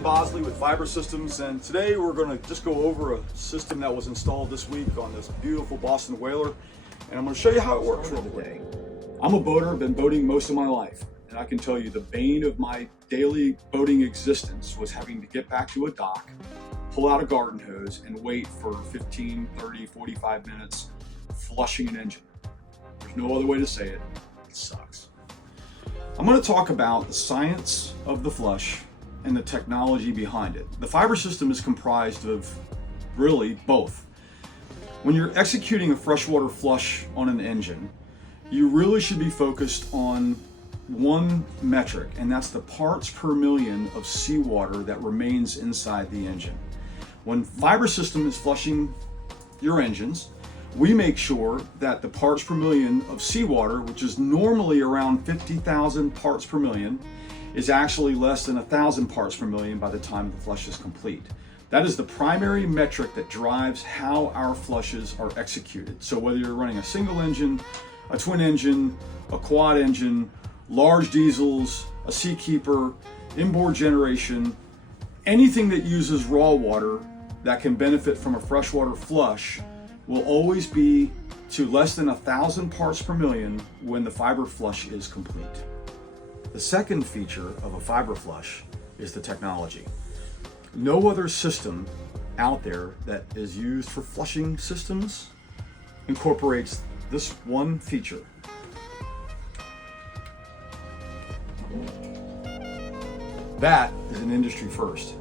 Ken Bosley with Fiber Systems, and today we're going to just go over a system that was installed this week on this beautiful Boston Whaler, and I'm going to show you how it works real quick. I'm a boater, been boating most of my life, and I can tell you the bane of my daily boating existence was having to get back to a dock, pull out a garden hose, and wait for 15, 30, 45 minutes flushing an engine. There's no other way to say it. It sucks. I'm going to talk about the science of the flush and the technology behind it. The fiber system is comprised of really both. When you're executing a freshwater flush on an engine, you really should be focused on one metric, and that's the parts per million of seawater that remains inside the engine. When fiber system is flushing your engines, we make sure that the parts per million of seawater, which is normally around 50,000 parts per million, is actually less than 1,000 parts per million by the time the flush is complete. That is the primary metric that drives how our flushes are executed. So whether you're running a single engine, a twin engine, a quad engine, large diesels, a Seakeeper, inboard generation, anything that uses raw water that can benefit from a freshwater flush will always be to less than 1,000 parts per million when the fiber flush is complete. The second feature of a fiber flush is the technology. No other system out there that is used for flushing systems incorporates this one feature. That is an industry first,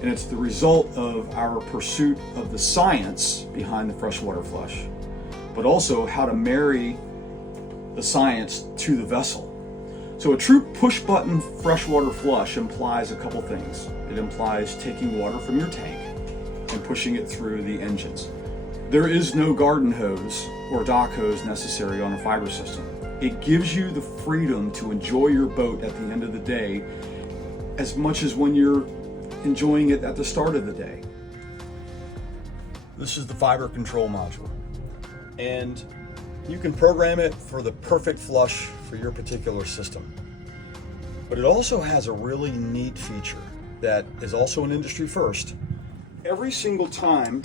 and it's the result of our pursuit of the science behind the freshwater flush, but also how to marry the science to the vessel. So a true push-button freshwater flush implies a couple things. It implies taking water from your tank and pushing it through the engines. There is no garden hose or dock hose necessary on a fiber system. It gives you the freedom to enjoy your boat at the end of the day as much as when you're enjoying it at the start of the day. This is the fiber control module, and you can program it for the perfect flush for your particular system. But it also has a really neat feature that is also an industry first. Every single time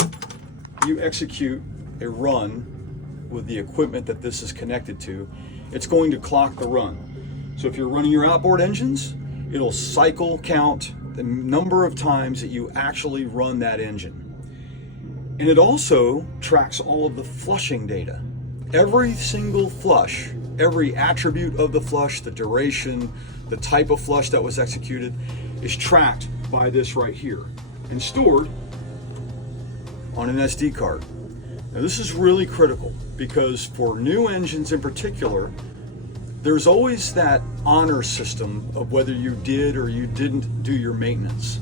you execute a run with the equipment that this is connected to, it's going to clock the run. So if you're running your outboard engines, it'll cycle count the number of times that you actually run that engine. And it also tracks all of the flushing data. Every single flush, every attribute of the flush, the duration, the type of flush that was executed is tracked by this right here and stored on an SD card. Now this is really critical because for new engines in particular, there's always that honor system of whether you did or you didn't do your maintenance.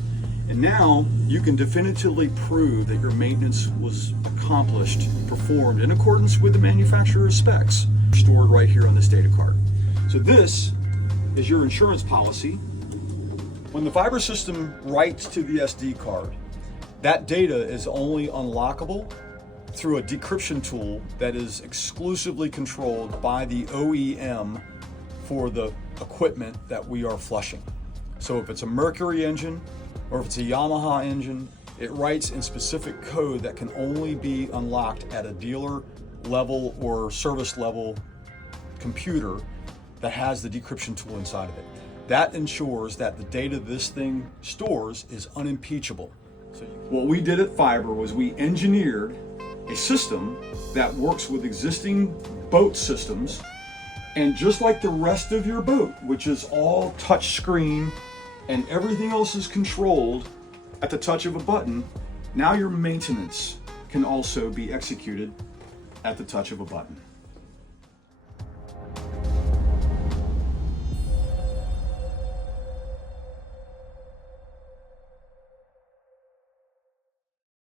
And now you can definitively prove that your maintenance was accomplished, performed in accordance with the manufacturer's specs, stored right here on this data card. So this is your insurance policy. When the fiber system writes to the SD card, that data is only unlockable through a decryption tool that is exclusively controlled by the OEM for the equipment that we are flushing. So if it's a Mercury engine or if it's a Yamaha engine, it writes in specific code that can only be unlocked at a dealer level or service level computer that has the decryption tool inside of it. That ensures that the data this thing stores is unimpeachable. So what we did at Fiber was we engineered a system that works with existing boat systems, and just like the rest of your boat, which is all touch screen and everything else is controlled at the touch of a button, now your maintenance can also be executed at the touch of a button.